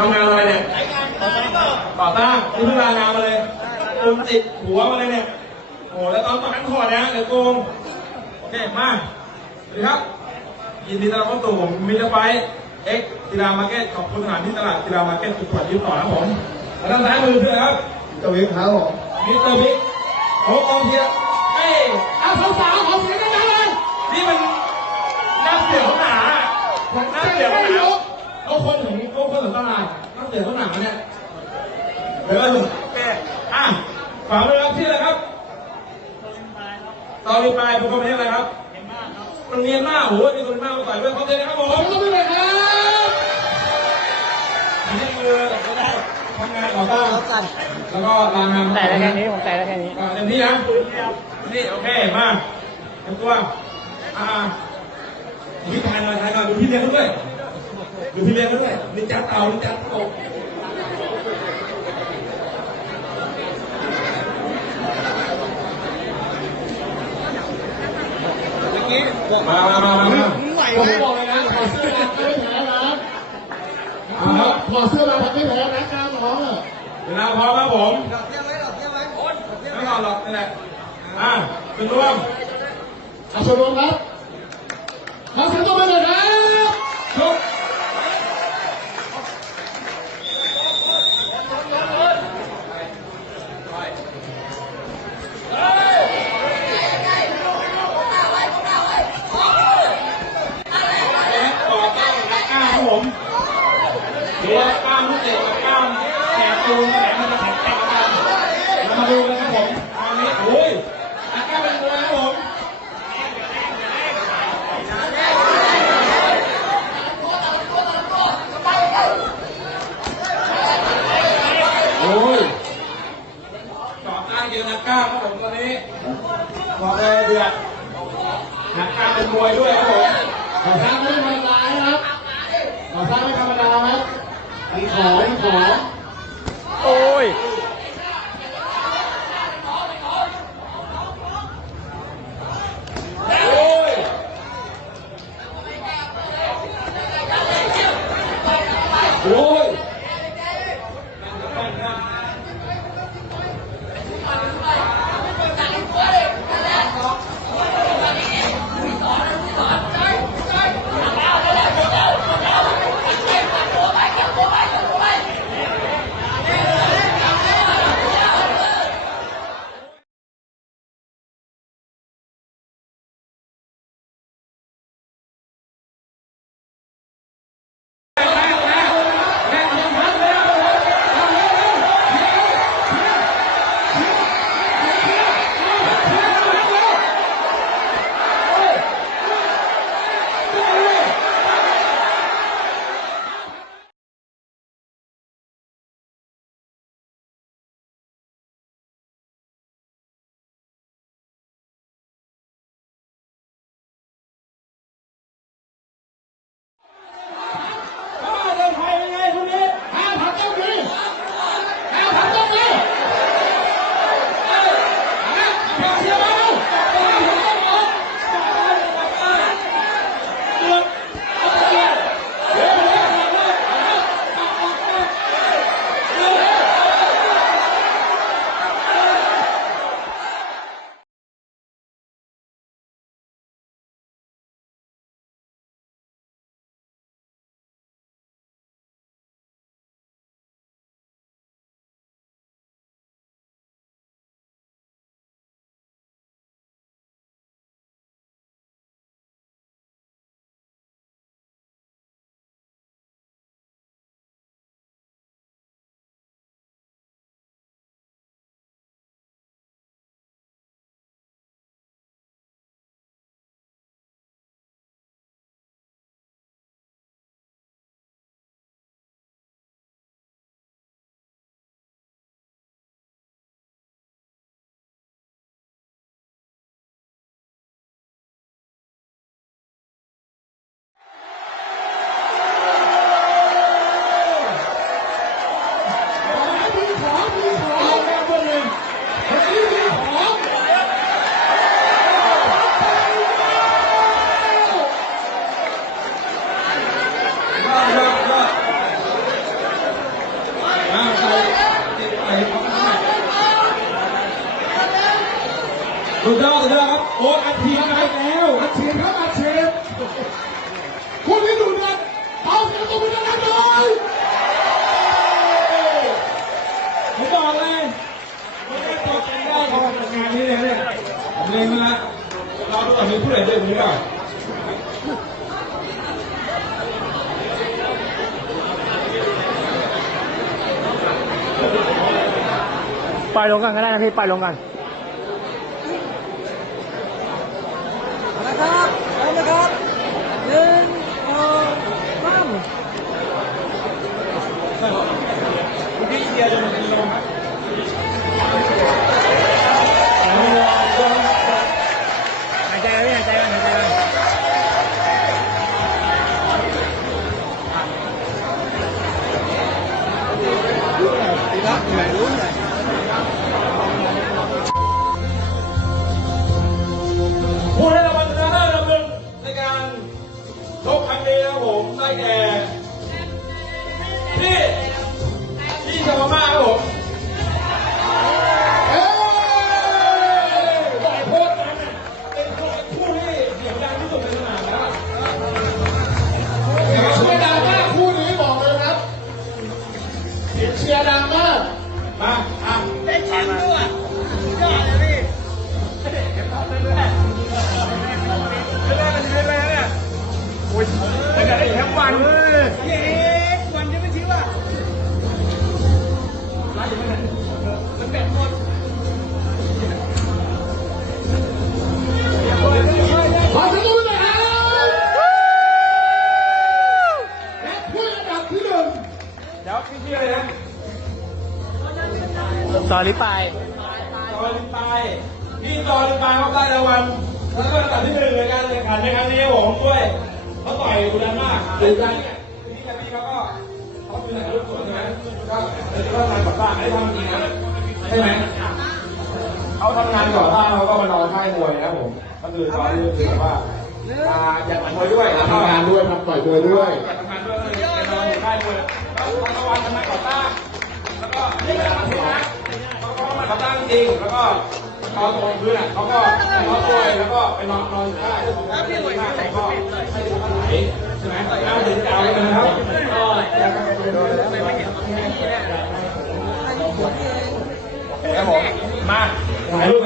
ทำงานอะไรเนี่ยต่อต้านนี่เพิ่งลางานมาเลยคุณติดหัวมาเลยเนี่ยโอ้แล้วตอนนั้นถอดนะเดี๋ยวโกงโอเคมาสวัสดีครับยินดีต้อนรับเข้าสู่มิตรไฟเอ็กกีฬามาร์เก็ตขอบคุณสถานที่ตลาดกีฬามาร์เก็ตสุขวัญยืมต่อครับผมแล้วด้านซ้ายมือคือครับมิสเตอร์วิกครับผมมิสเตอร์บิ๊กโอ้กองเชียร์เอ้เอาสาวๆขอเสียงดังๆเลยนี่มันน้ำเสียงหนาน้ำเสียงหนาเอาคนถึงตลาดน้ำเสียงหนาเนี่ยเดี๋ยวโอเคฝากด้วยครับชื่ออะไรครับตอรีปลายเป็นคนประเทศอะไรครับมันเนียนมากโอ้โหมีคนมากมาต่อยด้วยเขาเจอนะครับผมขอบคุณเลยครับนี่คือทำงานก่อสร้างแล้วก็ลางานแต่ได้แค่นี้ผมแต่ได้แค่นี้เต็มที่นะนี่โอเคมาเต็มตัวพี่ทานหน่อยดูพี่เลี้ยงเขาด้วยดูพี่เลี้ยงเขาด้วยนี่จัดเอานี่จัดเอามาผมบอกเลยนะขอเสื้อมาไม่แพ้นะขอเสื้อมาไม่แพ้นะกล้าร้องเวลาพร้อมครับผมดอกเบี้ยไว้ไม่ก่อนหรอกนี่แหละเป็นรวมชมรมครับขอเสียงตบมือหน่อยครับชุบผมเดี๋ยวกล้ามลูกเตะกับกล้ามแขนตูนแขนมันจะแข็งแกร่งกันเรามาดูกันครับผมตอนนี้โอ้ยกล้ามเป็นมวยครับผมโอ้ยต่อต้านเกี่ยวกับกล้ามครับผมตอนนี้บอกเลยเดือดนักกล้ามเป็นมวยด้วยครับผมต่อต้านไม่ธรรมดาครับต่อต้านไม่ธรรมดาครับมีของโอ้ยโอ้ยแม่ สุดยอดครับโอ๊ตอัดฉีดมาแล้วอัดฉีดครับอัดฉีดคุณที่ดูเนี่ยเอาเสียงตบมือดังๆหน่อยผมบอกเลยไม่ได้ตัวเป็นได้ของงานนี้เลยเนี่ยผมเล็งมาแล้วเราดูก่อนมีผู้ใหญ่เดินคนนี้ก่อน ปล่อยลงกันก็ได้นะพี่ปล่อยลงกัน นะครับเอาละครับหนึ่งสองสาม พี่เชียร์จะมันลงอ่ะหายใจเลยหายใจเลยหายใจเลย ดีครับไหนรู้ไหน ผู้ได้รางวัลชนะเลิศอันดับหนึ่งในการชกครั้งนี้นะครับผมได้แก่พี่ชาวมาครับผมต่อยโคตรมันเป็นคู่ที่เสียงดังที่สุดในสนามแล้วเชียร์ดังมากคู่นี้บอกเลยครับเชียร์ดังมากมาได้แชมป์ด้วยยอดเลยพี่ แต่ได้แชมป์วันเลย เย้วันจะไม่ชิวอ่ะมันแบบหมดขอเสียงปรบมือหน่อยครับและผู้อันดับที่หนึ่งเดี๋ยวพี่ชื่ออะไรนะ สอริปาย จอลินปายพี่จอลินปายเขาได้รางวัลแล้วก็อันดับที่หนึ่งในการแข่งขันในครั้งนี้ผมด้วยเขาต่อยดุดันมากดุดันเนี่ยพี่แคปปี้เขาคือไหนรูปสวนใช่ไหมก็ทำงานก่อสร้างได้ทำจริงนะใช่ไหมเขาทำงานก่อสร้างเขาก็มานอนค่ายมวยนะครับผมก็คือตอนนี้คือแบบว่าอยากทำมวยด้วยทำงานด้วยทำต่อยมวยด้วยอยากทำงานด้วยเลยนอนอยู่ค่ายมวยแล้วทำงานก่อสร้างแล้วก็นี่ก็ทำถึงนะเขามาเขาตั้งจริงแล้วก็เขาตรงพื้นอ่ะเขาก็เขาตัวแล้วก็ไปนอนอยู่ได้แล้วพี่หน่วยเขาก็ให้ดูเขาไหลใช่ไหมเอาถึงจะเอาเลยนะครับก็แล้วก็ไปโดนแล้วไม่เห็นครับผมมาถ่ายรูป